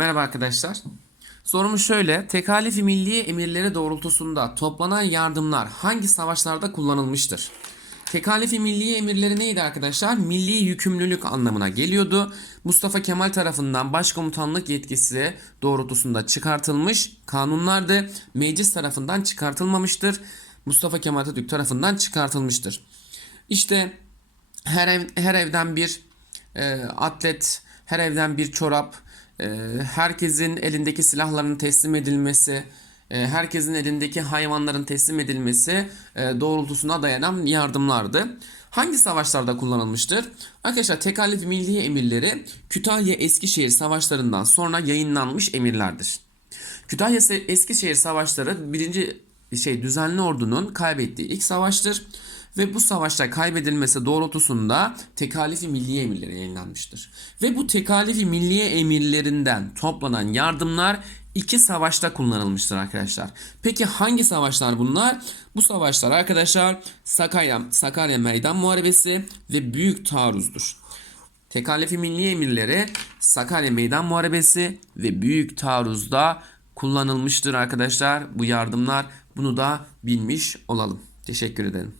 Merhaba arkadaşlar. Sorumuz şöyle. Tekalifi milliye emirleri doğrultusunda toplanan yardımlar hangi savaşlarda kullanılmıştır? Tekalifi milliye emirleri neydi arkadaşlar? Milli yükümlülük anlamına geliyordu. Mustafa Kemal tarafından başkomutanlık yetkisi doğrultusunda çıkartılmış kanunlardı. Meclis tarafından çıkartılmamıştır. Mustafa Kemal Atatürk tarafından çıkartılmıştır. İşte her ev, her evden bir e, atlet, her evden bir çorap, herkesin elindeki silahların teslim edilmesi, e, herkesin elindeki hayvanların teslim edilmesi e, doğrultusuna dayanan yardımlardı. Hangi savaşlarda kullanılmıştır? Arkadaşlar tekalif milliye emirleri Kütahya Eskişehir savaşlarından sonra yayınlanmış emirlerdir. Kütahya Eskişehir savaşları birinci şey düzenli ordunun kaybettiği ilk savaştır ve bu savaşta kaybedilmesi doğrultusunda tekalifi milliye emirleri yayınlanmıştır. Ve bu tekalifi milliye emirlerinden toplanan yardımlar iki savaşta kullanılmıştır arkadaşlar. Peki hangi savaşlar bunlar? Bu savaşlar arkadaşlar Sakarya, Sakarya Meydan Muharebesi ve Büyük Taarruz'dur. Tekalifi Milli Emirleri Sakarya Meydan Muharebesi ve Büyük Taarruz'da kullanılmıştır arkadaşlar. Bu yardımlar bunu da bilmiş olalım. Teşekkür ederim.